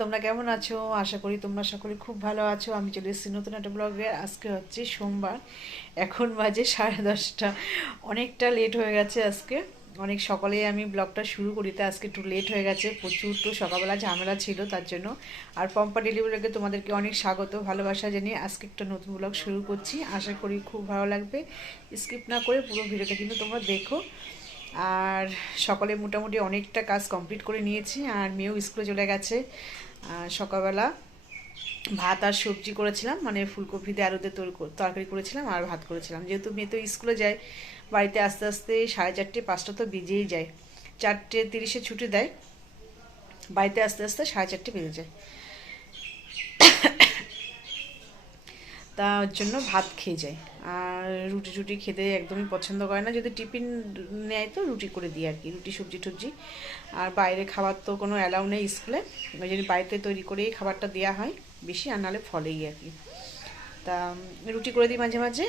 তোমরা কেমন আছো? আশা করি তোমরা সকলে খুব ভালো আছো। আমি চলে এসেছি নতুন একটা ব্লগে। আজকে হচ্ছে সোমবার, এখন বাজে 10:30। অনেকটা লেট হয়ে গেছে আজকে। অনেক সকালেই আমি ব্লগটা শুরু করি, তাই আজকে একটু লেট হয়ে গেছে। প্রচুর তো সকালবেলা ঝামেলা ছিল তার জন্য। আর পম্পা ডেলিভারিকে তোমাদেরকে অনেক স্বাগত, ভালোবাসা জানিয়ে আজকে একটা নতুন ব্লগ শুরু করছি। আশা করি খুব ভালো লাগবে। স্কিপ না করে পুরো ভিডিওটা কিন্তু তোমরা দেখো। আর সকালে মোটামুটি অনেকটা কাজ কমপ্লিট করে নিয়েছি, আর মেয়েও স্কুলে চলে গেছে। সকালবেলা ভাত আর সবজি করেছিলাম, মানে ফুলকপি দিয়ে আলুতে তরকারি করেছিলাম আর ভাত করেছিলাম। যেহেতু মেয়ে তো স্কুলে যায়, বাড়িতে আস্তে আস্তে 4:30 5টা তো বেজেই যায়। 4:30 ছুটি দেয়, বাড়িতে আস্তে আস্তে 4:30 বেজে যায়। তার জন্য ভাত খেয়ে যায়। আর রুটি টুটি খেতে একদমই পছন্দ করে না। যদি টিফিন নেয় তো রুটি করে দিই আর কি, রুটি সবজি টবজি। আর বাইরে খাবার তো কোনো অ্যালাউ নেই স্কুলে, ওই জন্য বাড়িতে তৈরি করেই খাবারটা দেওয়া হয় বেশি, আর নাহলে ফলেই আর কি। তা রুটি করে দিই মাঝে মাঝে।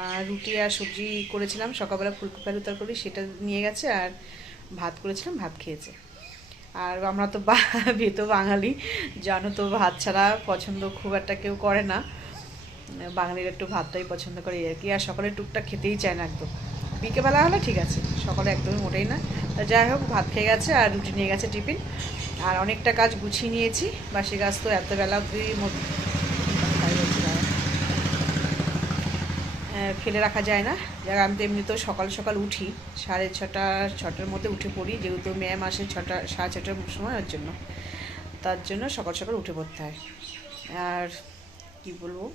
আর রুটি আর সবজি করেছিলাম সকালবেলা, ফুলকপি আলু তরকারি, সেটা নিয়ে গেছে। আর ভাত করেছিলাম, ভাত খেয়েছে। আর আমরা তো ভেতো বাঙালি, জানো তো, ভাত ছাড়া পছন্দ খুব একটা কেউ করে না। বাঙালিরা একটু ভাতটাই পছন্দ করে আর কি। আর সকালে টুকটাক খেতেই চায় না একদম। বিকেবেলা হলে ঠিক আছে, সকালে একদমই মোটেই না। তা যাই হোক, ভাত খেয়ে গেছে আর রুটি নিয়ে গেছে টিফিন। আর অনেকটা কাজ গুছিয়ে নিয়েছি, বাসি কাজ তো এত বেলা অবধি ফেলে রাখা যায় না। যারা আমি তো এমনিতেও সকাল সকাল উঠি, 6:30 মধ্যে উঠে পড়ি, যেহেতু ম্যাম আসে 6:30 সময়, ওর জন্য তার জন্য সকাল সকাল উঠে পড়তে হয়। আর কি বলবো,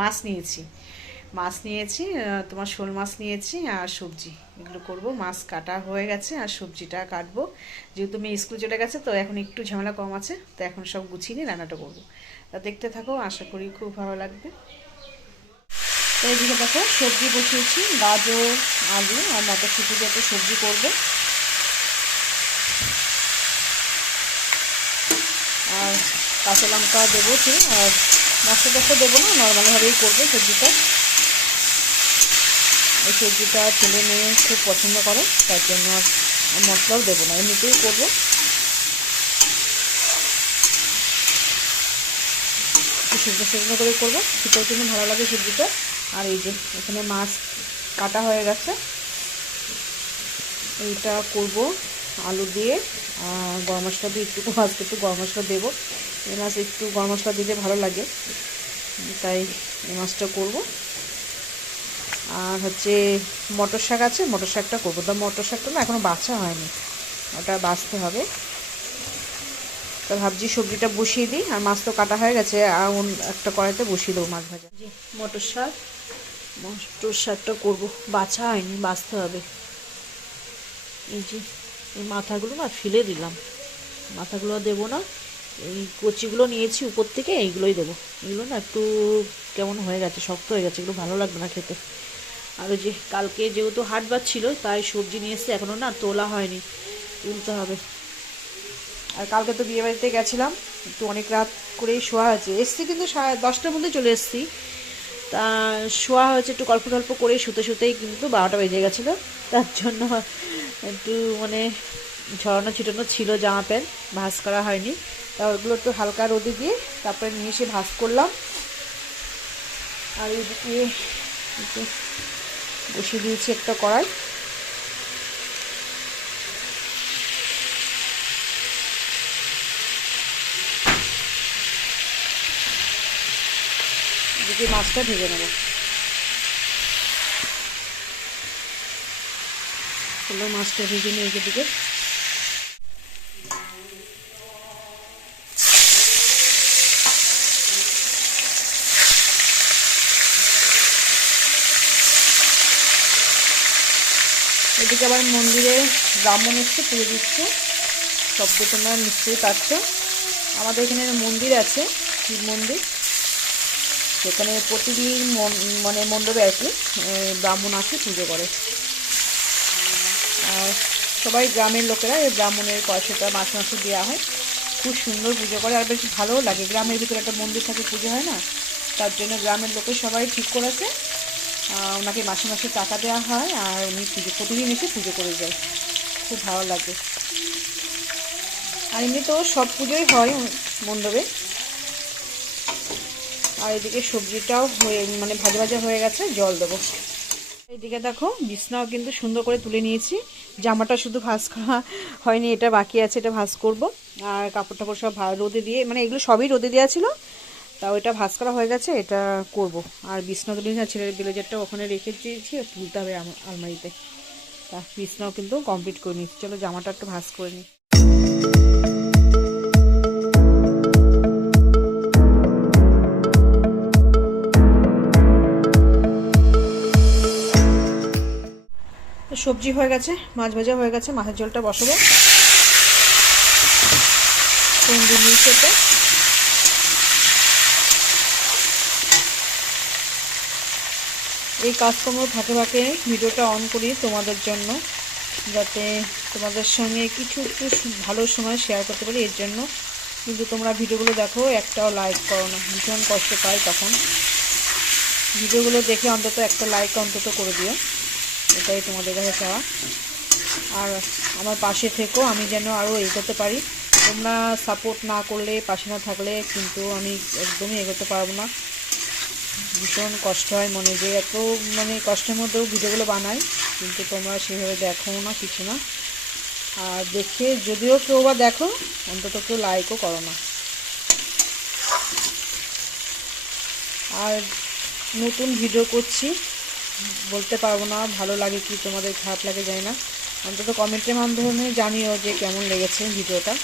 মাছ নিয়েছি, তোমার শোল মাছ নিয়েছি আর সবজি, এগুলো করব। মাছ কাটা হয়ে গেছে আর সবজিটা কাটবো। যেহেতু মেয়ে স্কুল চলে গেছে তো এখন একটু ঝামেলা কম আছে, তো এখন সব গুছিয়ে নিয়ে রান্নাটা করবো। তা দেখতে থাকো, আশা করি খুব ভালো লাগবে। তো এইদিকে দেখো, সবজি বসিয়েছি, গাজর, আলু আর মটরশুঁটি দিয়ে একটা সবজি করবো। আর কাঁচা লঙ্কা দেবো ঠিক, আর মশলা টশলা দেবো না, নর্মালভাবেই করবো সবজিটা। এই সবজিটা ছেলে মেয়ে খুব পছন্দ করে, তার জন্য আর মশলাও দেবো না, এমনিতেই করবো। একটু শুকনো শুকনো করে করবো, খেতেও জন্য ভালো লাগে সবজিটা। আর এই যে এখানে মাছ কাটা হয়ে গেছে, এইটা করব আলু দিয়ে। গরম মশলা দিয়ে একটু, আজকে একটু গরম মশলা দেবো। এই মাছ একটু গরম মশলা দিলে ভালো লাগে, তাই এই মাছটা করবো। আর হচ্ছে মটর শাক আছে, মটর শাকটা করবো। তা মটর শাকটা না এখনও বাছা হয়নি, ওটা বাছতে হবে। তা ভাবছি সবজিটা বসিয়ে দিই, আর মাছ তো কাটা হয়ে গেছে, আর একটা কড়াইতে বসিয়ে দেবো মাছ ভাজা। জি, মটর শাকটা করবো, বাছা হয়নি, বাছতে হবে। এই যে এই মাথাগুলো না ফেলে দিলাম, মাথাগুলো দেবো না, এই কচিগুলো নিয়েছি উপর থেকে, এইগুলোই দেবো। এগুলো না একটু কেমন হয়ে গেছে, শক্ত হয়ে গেছে, এগুলো ভালো লাগবে না খেতে। আর ওই যে কালকে যেহেতু হাটবার ছিল, তাই সবজি নিয়ে এসছে, এখনও না তোলা হয়নি, তুলতে হবে। আর কালকে তো বিয়ে বাড়িতে গেছিলাম, একটু অনেক রাত করেই শোয়া হয়েছে, এসছি কিন্তু 10টার মধ্যে চলে এসছি। তা শোয়া হয়েছে একটু, গল্প টল্প করে শুতে শুতেই কিন্তু 12টা বেজে গেছিলো। তার জন্য একটু মানে ঝরানো ছিটানো ছিল জামা প্যান্ট, ভাঁজ করা হয়নি। তা ওগুলো একটু হালকা রোদে দিয়ে তারপরে নিয়ে এসে ভাঁজ করলাম। আর এইদিকে বসিয়ে দিয়েছি একটা কড়াই। এদিকে মাছটা ভেজে নেব, মাছটা ভেজে নিয়ে এদিকে। এদিকে আবার মন্দিরে ব্রাহ্মণ এসছে, পুজো দিচ্ছে, শব্দ তোমরা নিশ্চয়ই পাচ্ছ। আমাদের এখানে মন্দির আছে, শিব মন্দির, সেখানে প্রতিদিন মানে মণ্ডপে আর কি ব্রাহ্মণ আসে, পুজো করে। আর সবাই গ্রামের লোকেরা এই ব্রাহ্মণের পয়সাটা মাসে মাসে দেওয়া হয়। খুব সুন্দর পুজো করে, আর বেশ ভালোও লাগে। গ্রামের ভিতরে একটা মন্দির থাকে, পুজো হয় না, তার জন্য গ্রামের লোকের সবাই ঠিক করেছে ওনাকে মাসে মাসে টাকা দেওয়া হয়, আর উনি প্রতিদিন এসে পুজো করে যায়, খুব ভালো লাগে। আর এমনি তো সব পুজোই হয় মণ্ডপে। আর এদিকে সবজিটাও হয়ে মানে ভাজা ভাজা হয়ে গেছে, জল দেবো। এইদিকে দেখো বিছনাও কিন্তু সুন্দর করে তুলে নিয়েছি। জামাটা শুধু ভাঁজ করা হয়নি, এটা বাকি আছে, এটা ভাঁজ করব। আর কাপড় টাপড় সব রোদে দিয়ে, মানে এগুলো সবই রোদে দেওয়া ছিল, তাও এটা ভাঁজ করা হয়ে গেছে, এটা করব। আর বিছনা তুলে নিয়ে ছেলের ব্লেজারটা ওখানে রেখে দিয়েছি, তুলতে হবে আলমারিতে। তা বিছনাও কিন্তু কমপ্লিট করে নিচ্ছি। চলো জামাটা একটু ভাঁজ করে নিই। সবজি হয়ে গেছে, মাছ ভাজা হয়ে গেছে, মাছের ঝোলটা বসাবো। এই কাজকর্ম ফাঁকে ফাঁকে ভিডিওটা অন করি তোমাদের জন্য, যাতে তোমাদের সঙ্গে কিছু একটু ভালো সময় শেয়ার করতে পারি, এর জন্য। কিন্তু তোমরা ভিডিওগুলো দেখো, একটাও লাইক করো না, ভীষণ কষ্ট পাই তখন। ভিডিওগুলো দেখে অন্তত একটা লাইক অন্তত করে দিও, এটাই তোমাদের কাছে চাওয়া। আর আমার পাশে থেকো, আমি যেন আরও এগোতে পারি। তোমরা সাপোর্ট না করলে, পাশে না থাকলে কিন্তু আমি একদমই এগোতে পারবো না। ভীষণ কষ্ট হয় মনে, যে এত মানে কষ্টের মধ্যেও ভিডিওগুলো বানাই, কিন্তু তোমরা সেভাবে দেখো না, কিছু না। আর দেখে যদিও কেউ বা দেখো, অন্তত কেউ লাইকও করো না। আর নতুন ভিডিও করছি, বলতে পারবো না ভালো লাগে কি তোমাদের খারাপ লাগে যায় না, অন্তত কমেন্টের মাধ্যমে জানিও যে কেমন লেগেছে ভিডিওটা।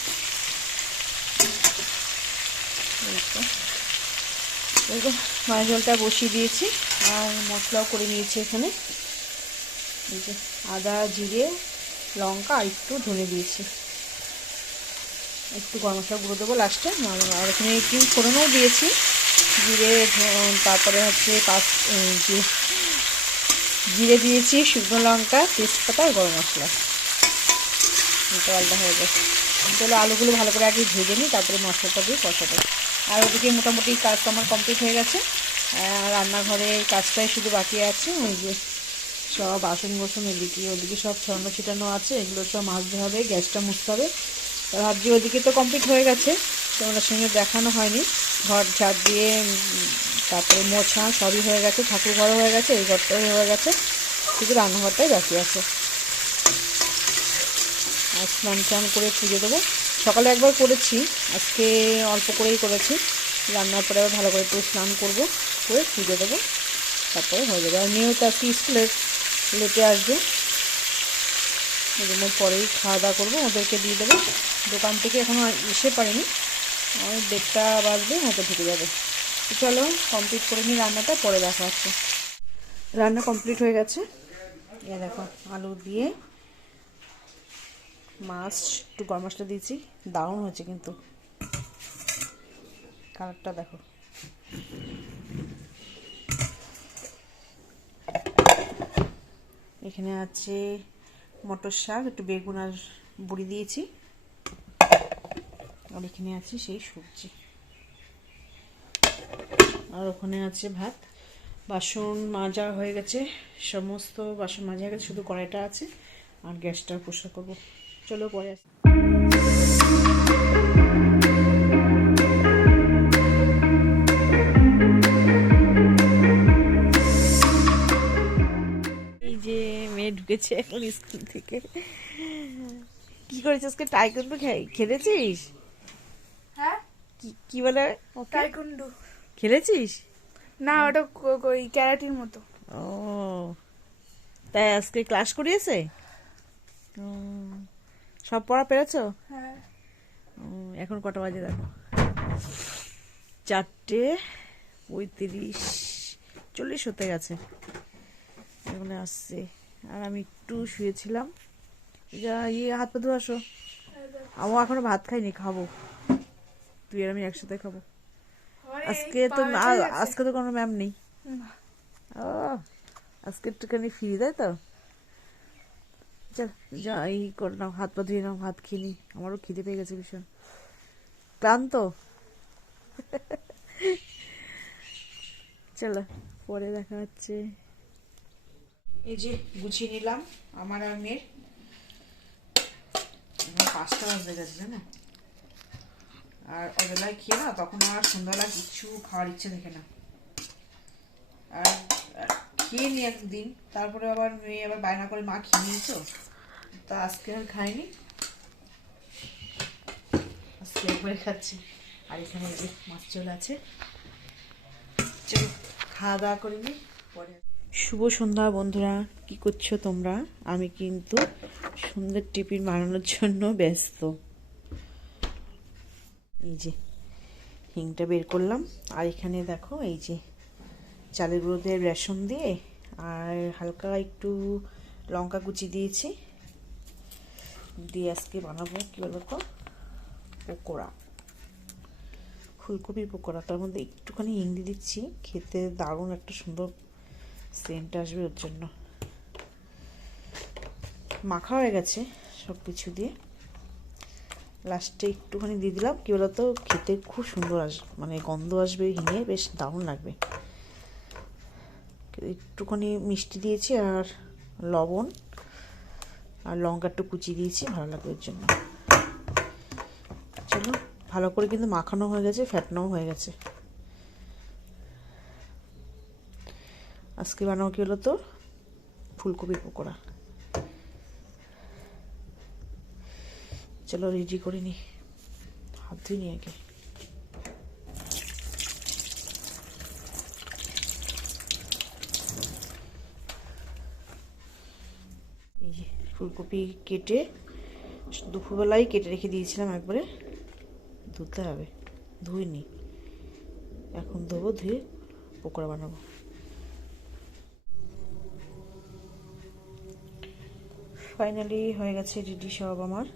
মাছ ঝোলটা বসিয়ে দিয়েছি, আর মশলাও করে নিয়েছি এখানে। এই যে আদা, জিরে, লঙ্কা আর একটু ধনে দিয়েছি, একটু গরম মশলা গুঁড়ো দেবো লাস্টে। আর এখানে একটু ফোড়নও দিয়েছি, জিরে, তারপরে হচ্ছে জিরে দিয়েছি, শুকনো লঙ্কা, তেজপাতা আর গরম মশলা। এটা আলাদা হয়ে যায়। চলো আলুগুলো ভালো করে আগে ভেজে নিই, তারপরে মশলাটা দিয়ে কষাবো। আর ওদিকে মোটামুটি কাজ তো আমার কমপ্লিট হয়ে গেছে। রান্নাঘরের কাজটাই শুধু বাকি আছে। ওই যে সব বাসন গোসন এদিকে ওদিকে সব ছড়ানো ছিটানো আছে, এগুলো সব মাজতে হবে, গ্যাসটা মুছতে হবে। ভাবছি ওদিকে তো কমপ্লিট হয়ে গেছে, তোমাদের সঙ্গে দেখানো হয়নি। ঘর ঝাড় দিয়ে তারপরে মোছা সবই হয়ে গেছে, ঠাকুর ঘরও হয়ে গেছে, এই ঘরটাও হয়ে গেছে, শুধু রান্নাঘরটাই বাকি আছে। আর স্নান টান করে পুজো দেবো। সকালে একবার করেছি, আজকে অল্প করেই করেছি। রান্নার পরে আবার ভালো করে একটু স্নান করবো, করে পুজো দেবো, তারপরে হয়ে যাবে। আর মেয়েও তো আজকে স্কুলে লেটে আসবে, ওই জন্য পরেই খাওয়া দাওয়া করবো, ওদেরকে দিয়ে দেবো। দোকান থেকে এখনও এসে পারিনি, ওই 1:30 বাজবে হয়তো ঢুকে যাবে। চলো কমপ্লিট করে নিই রান্নাটা, পরে দেখা হচ্ছে। রান্না কমপ্লিট হয়ে গেছে। এ দেখো আলু দিয়ে মাছ, একটু গরম মশলা দিয়েছি, দারুণ হয়েছে কিন্তু, কালারটা দেখো। এখানে আছে মটর শাক, একটু বেগুন আর বড়ি দিয়েছি, আর এখানে আছে সেই সবজি, আর ওখানে আছে ভাত। বাসন মাজা হয়ে গেছে, সমস্ত বাসন মাজা হয়ে গেছে, শুধু কড়াইটা আছে, আর গ্যাসটা পরিষ্কার করবো। চলো পরে আসি। এই যে মেয়ে ঢুকেছে এখন স্কুল থেকে। কি করেছিস আজকে? টাইকোন্ডো খেলেছিস? হ্যাঁ, কি বলে টাইকোন্ডো খেলেছিস? না, ওটা ওই ক্যারাটির মতো। ও, তাই আজকে ক্লাস করিয়েছে? সব পড়া পেরেছো? হ্যাঁ। এখন কটা বাজে দেখো? 4:35, 40 হতে গেছে, এখন আসছে। আর আমি একটু শুয়েছিলাম। যা হাত পা ধুয়ে আসো। আমি এখনো ভাত খাইনি, খাবো, তুই আর আমি একসাথে খাবো। আজকে তো কোনো ম্যাম নেই। ও, আজকে একটুখানি ফ্রি, তাই তো? চল যা করে নাও, হাত পা ধুয়ে নাও, ভাত খেয়ে নি, আমারও খিদে পেয়ে গেছে ভীষণ, ক্লান্ত। চলো পরে দেখা হচ্ছে। এই যে গুছিয়ে নিলাম আমার আর মেয়ের, 5টা বাজে গেছে, জানো? আর অবেলায় খেয়ে না তখন আর সন্ধ্যাবেলা কিচ্ছু খাওয়ার ইচ্ছে থাকে না। আর খেয়ে নি একদিন, তারপরে আবার মেয়ে আবার বায়না করে মা খেয়ে নিয়েছো, তা আজকে আর খাইনি, আজকে একবারে খাচ্ছি। আর এখানে যে মাছ চলে আছে, চলো খাওয়া দাওয়া করে নি পরে। শুভ সন্ধ্যা বন্ধুরা, কি করছো তোমরা? আমি কিন্তু সুন্দর টিফিন বানানোর জন্য ব্যস্ত। এই যে হিংটা বের করলাম, আর এখানে দেখো এই যে চালের গুঁড়ো দিয়ে বেসন দিয়ে আর হালকা একটু লঙ্কা কুচি দিয়েছি, দিয়ে আজকে বানাবো কি বলতো পকোড়া, ফুলকপির পকোড়া। তার মধ্যে একটুখানি হিং দিয়ে দিচ্ছি, খেতে দারুণ একটা সুন্দর সেন্ট আসবে ওর জন্য। মাখা হয়ে গেছে সব কিছু দিয়ে, লাস্টে একটুখানি দিয়ে দিলাম, কি বলতো খেতে খুব সুন্দর আসবে, মানে গন্ধ আসবে হিঙে, বেশ দারুণ লাগবে। একটুখানি মিষ্টি দিয়েছি আর লবণ আর লঙ্কা একটু কুচি দিয়েছি, ভালো লাগবে ওর জন্য। চলো ভালো করে কিন্তু মাখানো হয়ে গেছে, ফ্যাটানোও হয়ে গেছে। আজকে বানাবো কি হলো তো ফুলকপির পকোড়া। চলো রেডি করে নি, হাত ধুই নি আগে। এই যে ফুলকপি কেটে দুপুরবেলায় কেটে রেখে দিয়েছিলাম, একবারে ধুতে হবে, ধুইনি, এখন ধোবো, ধুয়ে পকোড়া বানাবো। ফাইনালি হয়ে গেছে রেডি সব আমার।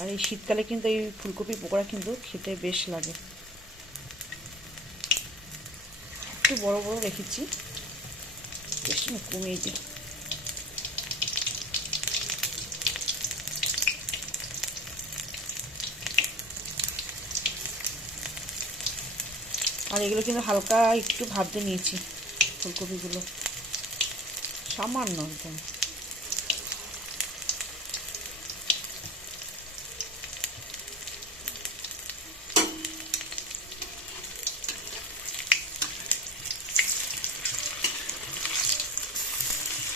আর এই শীতকালে কিন্তু এই ফুলকপি পকোড়া কিন্তু খেতে বেশ লাগে। একটু বড় বড় রেখেছি, বেশ না কমিয়ে দিই। আর এগুলো কিন্তু হালকা একটু ভাজতে নিয়েছি ফুলকপিগুলো, সামান্য একদম।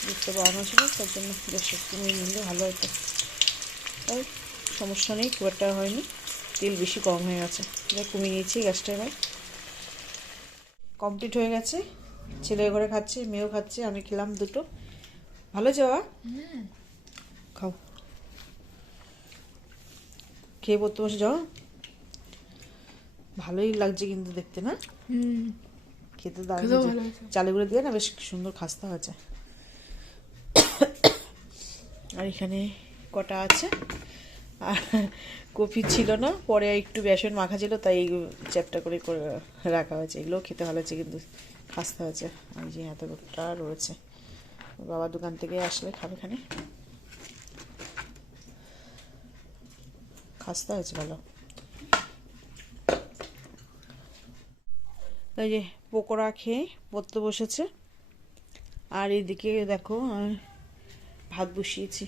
দেখতে বাড়ানো ছিল, তার জন্য বেশ একটু নিলে ভালো হতো। তাই সমস্যা নেই, খুব একটা হয়নি, তেল বেশি কম হয়ে গেছে, কমিয়ে নিয়েছি গ্যাসটা। এবার কমপ্লিট হয়ে গেছে, ছেলে ঘরে খাচ্ছে, মেয়েও খাচ্ছে, আমি খেলাম দুটো। ভালো যাওয়া, খাও, খেয়ে পড়তে বসে যাও। ভালোই লাগছে কিন্তু দেখতে, না খেতে দারুণ, চালে গুঁড়ো দিয়ে না বেশ সুন্দর খাস্তা হয়েছে। আর এখানে কটা আছে, আর কপি ছিল না, পরে একটু বেসন মাখা ছিল, তাই চ্যাপটা করে করে রাখা হয়েছে। এগুলোও খেতে ভালো হয়েছে, কিন্তু খাস্তা হয়েছে। আর যে এতটা রয়েছে, বাবা দোকান থেকে আসলে খাবে, খানে খাস্তা হয়েছে ভালো। এই যে পকোড়া খেয়ে পড়তে বসেছে, আর এইদিকে দেখো ভাত বসিয়েছি,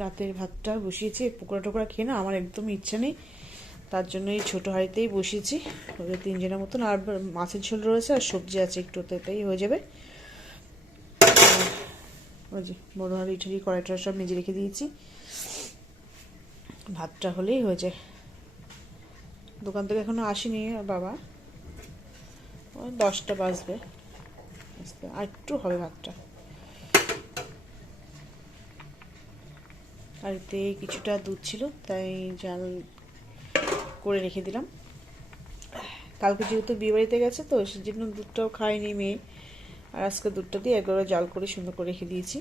রাতের ভাতটা বসিয়েছি। পকোড়া টোকরা খেয়ে না আমার একদম ইচ্ছা নেই, তার জন্য এই ছোটো হাঁড়িতেই বসিয়েছি, ওদের 3 জনের মতন। আর মাছের ঝোল রয়েছে আর সবজি আছে একটু, তাই হয়ে যাবে। ওই যে বড় হাঁড়ি ঠুড়ি কড়াইটা সব মেজে রেখে দিয়েছি, ভাতটা হলেই হয়ে যায়। দোকান থেকে এখনো আসেনি বাবা, ওই 10টা বাজবে, আর একটু হবে ভাতটা। আর এতে কিছুটা দুধ ছিল, তাই জাল করে রেখে দিলাম। কালকে যেহেতু বিয়েবাড়িতে গেছে তো, সেজন্য দুধটাও খায়নি মেয়ে, আর আজকে দুধটা দিয়ে একবারে জাল করে সুন্দর করে রেখে দিয়েছি।